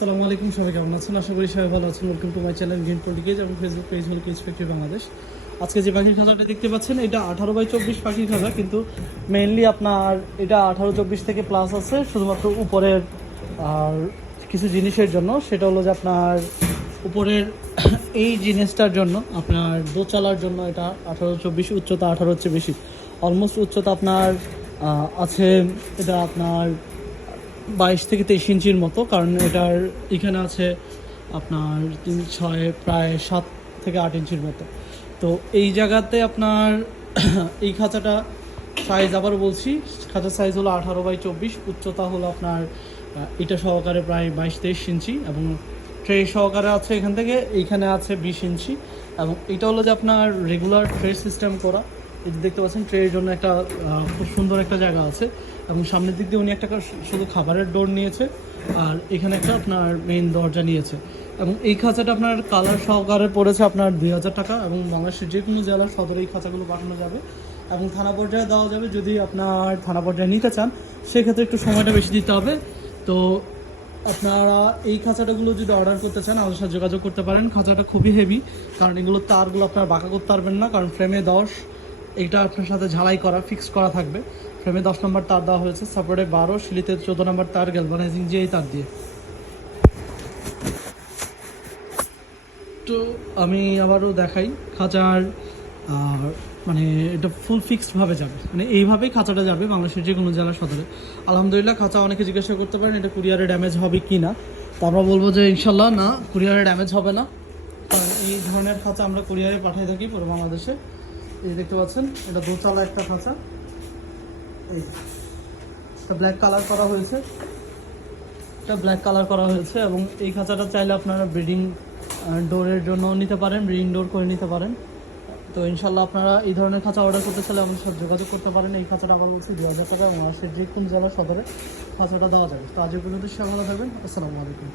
আসসালামু আলাইকুম সবাই, কেমন আছেন? আশা করি সবাই ভালো আছেন। Welcome to my channel green পলিটিকেজ এবং ফেসবুক পেজ হল কেজ বাংলাদেশ আজকে যে পাখির খাঁচাটা দেখতে পাচ্ছেন, এটা আঠারো বাই চব্বিশ পাখির খাঁচা কিন্তু মেইনলি আপনার এটা আঠারো চব্বিশ থেকে প্লাস আছে, শুধুমাত্র উপরের, আর কিছু জিনিসের জন্য। সেটা হলো যে আপনার উপরের এই জিনিসটার জন্য, আপনার দোচালার জন্য এটা আঠারো চব্বিশ, উচ্চতা আঠারো হচ্ছে বেশি। অলমোস্ট উচ্চতা আপনার আছে, এটা আপনার বাইশ থেকে তেইশ ইঞ্চির মতো, কারণ এটার এখানে আছে আপনার তিন, ছয়, প্রায় সাত থেকে আট ইঞ্চির মতো। তো এই জায়গাতে আপনার এই খাঁচাটা সাইজ আবার বলছি, খাঁচার সাইজ হলো আঠারো বাই চব্বিশ, উচ্চতা হলো আপনার এটা সহকারে প্রায় বাইশ, তেইশ ইঞ্চি এবং ট্রে সহকারে আছে এখান থেকে, এইখানে আছে বিশ ইঞ্চি এবং এটা হলো যে আপনার রেগুলার ট্রে সিস্টেম করা। এই যে দেখতে পাচ্ছেন ট্রের জন্য একটা খুব সুন্দর একটা জায়গা আছে এবং সামনের দিক দিয়ে উনি একটা শুধু খাবারের ডোর নিয়েছে আর এখানে একটা আপনার মেইন দরজা নিয়েছে এবং এই খাঁচাটা আপনার কালার সহকারে পড়েছে আপনার দুই হাজার টাকা এবং বাংলাদেশের যে কোনো জেলার সদরে এই খাঁচাগুলো পাঠানো যাবে এবং থানা পর্যায়ে দেওয়া যাবে যদি আপনার থানা পর্যায়ে নিতে চান, সেক্ষেত্রে একটু সময়টা বেশি দিতে হবে। তো আপনারা এই খাঁচাটাগুলো যদি অর্ডার করতে চান, আমাদের সাথে যোগাযোগ করতে পারেন। খাঁচাটা খুবই হেভি কারণ এগুলো তারগুলো আপনার বাঁকা করতে পারবেন না, কারণ ফ্রেমে দশ এইটা আপনার সাথে ঝালাই করা ফিক্স করা থাকবে। ফ্রেমে দশ নম্বর তার দেওয়া হয়েছে সাপোর্টে বারো, শিলিতে চোদ্দ নম্বর তার গ্যালভানাইজিং যে এই তার দিয়ে। তো আমি আবারও দেখাই, খাঁচার মানে এটা ফুল ফিক্সডভাবে যাবে। মানে এইভাবেই খাঁচাটা যাবে বাংলাদেশের যে কোনো জেলা সদরে। আলহামদুলিল্লাহ, খাঁচা অনেকে জিজ্ঞাসা করতে পারেন, এটা কুরিয়ারে ড্যামেজ হবে কি না তো আমরা বলব যে ইনশাল্লাহ না কুরিয়ারে ড্যামেজ হবে না। এই ধরনের খাঁচা আমরা কুরিয়ারে পাঠিয়ে থাকি পুরো বাংলাদেশে। এই দেখতে পাচ্ছেন, এটা দোতলা একটা খাঁচা। এই এটা ব্ল্যাক কালার করা হয়েছে। এটা ব্ল্যাক কালার করা হয়েছে এবং এই খাঁচাটা চাইলে আপনারা ব্রিডিং ডোরের জন্য নিতে পারেন ব্রিডিং ডোর করে নিতে পারেন। তো ইনশাল্লাহ আপনারা এই ধরনের খাঁচা অর্ডার করতে চাইলে আমাদের সাথে যোগাযোগ করতে পারেন। এই খাঁচাটা আবার বলছি দু হাজার টাকা, এবং কোন জেলা সদরে খাঁচাটা দেওয়া যাবে। তো আজ এই পর্যন্ত সে ভালো থাকবেন। আসসালামু আলাইকুম।